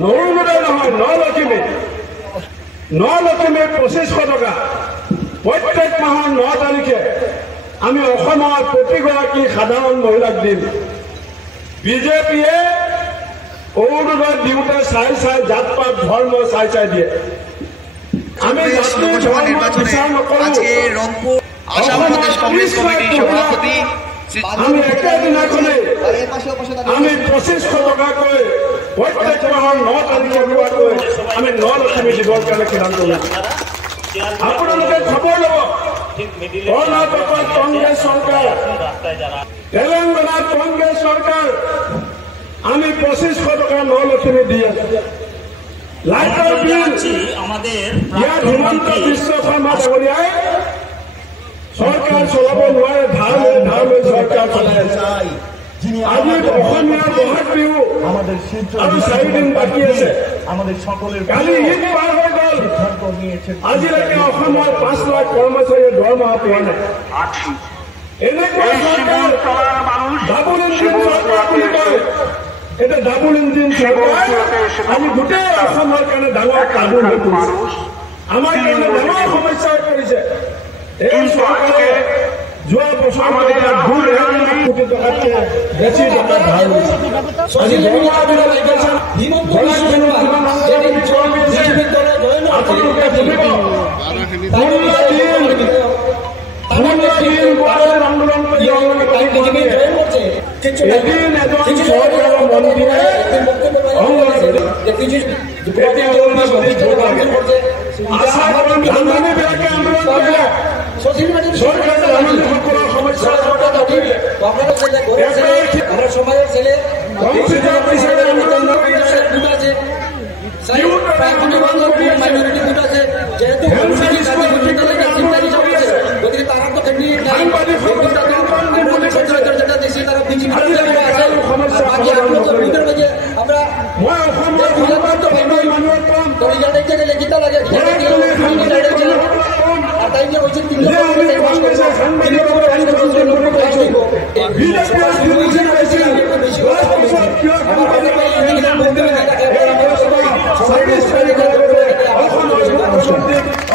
নৰুণোদয় নহয়, নলখিমী 2500 টকা প্ৰত্যেক মাহৰ 9 তাৰিখে আমি অসমৰ প্ৰতিগৰাকী সাধাৰণ মহিলাক দিম। বিজেপিয়ে অৰুণোদয় দিওঁতে চাই জাত পাত ধৰ্ম চাই দিয়ে। আমি লোকসভা নিৰ্বাচনে আজকে ৰংপুৰ আসাম প্ৰদেশ কংগ্ৰেস কমিটিৰ সভাপতি আমি একেদিনাখনে আমি 2500 টকাকৈ প্ৰত্যেক মাহৰ 9 তাৰিখে আমি 9লক্ষ্মী দিবৰ কাৰণে সিদ্ধান্ত লৈছো। আপোনালোকে খবৰ ল'ব, কৰ্ণাটকত কংগ্ৰেছ চৰকাৰ, তেলেংগানাত কংগ্ৰেছ চৰকাৰ, আমি 2500 টকা 9লক্ষ্মী দি আছো। লাইটৰ বিল ইয়াত হিমন্ত বিশ্ব শৰ্মা ডাঙৰীয়াই চৰকাৰ চলাব নোৱাৰে, ধাৰ লৈ চৰকাৰ চলাই আছে। আজি অসমীয়াৰ বহাগ বিহু আৰু 4 দিন বাকী আছে। কালি ঈদ পাৰ হৈ গ'ল, আজিলৈকে অসমৰ 5 লাখ কৰ্মচাৰীয়ে দৰমহা পোৱা নাই। এনেকুৱা চৰকাৰ ডাবল ইঞ্জিন চৰকাৰ বুলি কয়। এটা ডাবল ইঞ্জিন চৰকাৰ আজি গোটেই অসমৰ কাৰণে ডাঙৰ কাৰ্ডুন হৈ পৰিছে, আমাৰ কাৰণে ডাঙৰ সমস্যা হৈ পৰিছে। এই চৰকাৰে যোৱা বছৰ 2,000 কোটি টকাতকৈ বেছি টকা ধাৰ লৈছে। আজি দৰমহাবিলাক লাগিছে, আপোনালোকে বুজিব, 15 দিন আন্দোলন কৰি এদিন এজন চৰকাৰৰ মন্ত্ৰীয়ে ৰাজধানীবিলাকে আন্দোলন কৰে, চৰকাৰে ৰাজধানীসকলৰ সমস্যা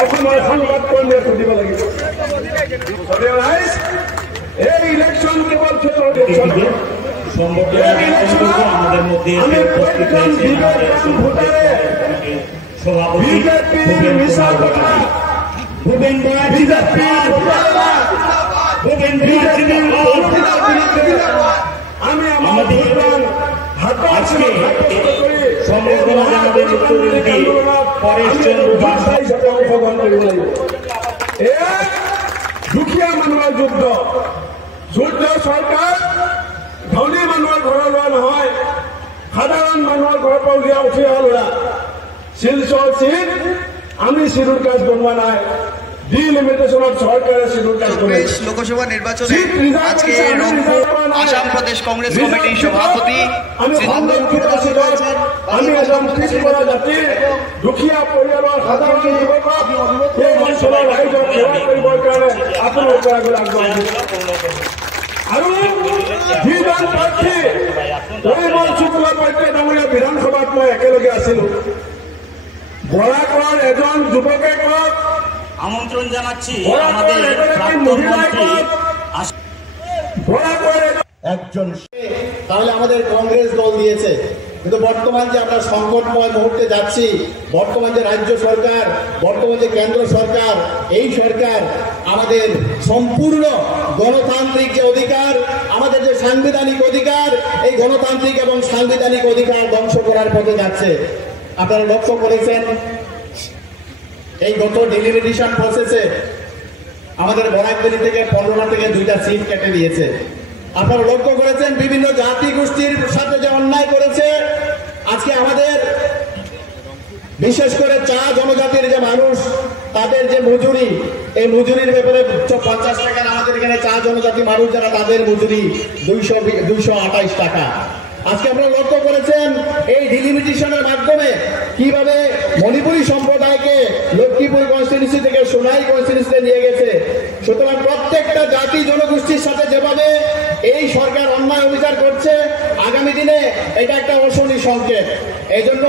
অসমৰ সংবাদ কৰ্মীয়ে সুধিব লাগিব। এই ইলেকশন কেবল আমাদেৰ মধ্যে আমি আমাদেৰ অংশগ্ৰহণ কৰিব লাগিব। দুখীয়া মানুহৰ যুদ্ধ চৰকাৰ ধনী মানুহৰ ঘৰৰ লোৱা নহয়, সাধাৰণ মানুহৰ ঘৰৰ পৰা উঠি অহা ল'ৰা। শিলচৰ চিট আমি চিডুল কাষ্ট বনোৱা নাই, ডিলিমিটেশনত চৰকাৰে চিডুল কাষ্ট বনাইছে। লোকসভা নিৰ্বাচনে আজকে ৰংপুৰ আসাম প্ৰদেশ কংগ্ৰেস কমিটিৰ সভাপতি আমি এজন পিছপৰা জাতিৰ দুখীয়া পৰিয়ালৰ সাধাৰণ যুৱকক এই অঞ্চলৰ ৰাইজক সেৱা কৰিবৰ কাৰণে আপোনালোকৰ আগত আগবাঢ়ি আৰু যিজন প্ৰাৰ্থী পৰিমল শুক্লবৈদ্য ডাঙৰীয়া বিধানসভাত মই একেলগে আছিলো, বৰাকৰ এজন যুৱকে কওক, আমন্ত্রণ জানাচ্ছি আমাদের প্রাক্তন মন্ত্রী একজন, তাহলে আমাদের কংগ্রেস দল দিয়েছে। কিন্তু বর্তমান যে আমরা সংকটময় মুহূর্তে যাচ্ছি, বর্তমান যে রাজ্য সরকার, বর্তমান যে কেন্দ্র সরকার, এই সরকার আমাদের সম্পূর্ণ গণতান্ত্রিক যে অধিকার, আমাদের যে সাংবিধানিক অধিকার, এই গণতান্ত্রিক এবং সাংবিধানিক অধিকার ধ্বংস করার পথে যাচ্ছে। আপনারা লক্ষ্য করেছেন এই গত ডেলিমিটেশন প্রসেসে আমাদের বরাকবেলী থেকে 15টা থেকে 2টা সিট কেটে দিয়েছে। আপনারা লক্ষ্য করেছেন বিভিন্ন জাতি গোষ্ঠীর সাথে যে অন্যায় করেছে। আজকে আমাদের বিশেষ করে চা জনজাতির যে মানুষ, তাদের যে মজুরি, এই মজুরির ব্যাপারে 50 টাকা, আমাদের এখানে চা জনজাতি মানুষ যারা, তাদের মজুরি 228 টাকা। আজকে আপনারা লক্ষ্য করেছেন এই ডিলিমিটেশনের মাধ্যমে কিভাবে মণিপুরী সম্প্রদায়কে লক্ষ্মীপুর কনস্টিটিউন্সি থেকে সোনাই কনস্টিটিউন্সিতে নিয়ে গেছে। সুতরাং প্রত্যেকটা জাতি জনগোষ্ঠীর সাথে যেভাবে এই সরকার অন্যায় অবিচার করছে, আগামী দিনে এটা একটা অশনি সংকেত। এই জন্য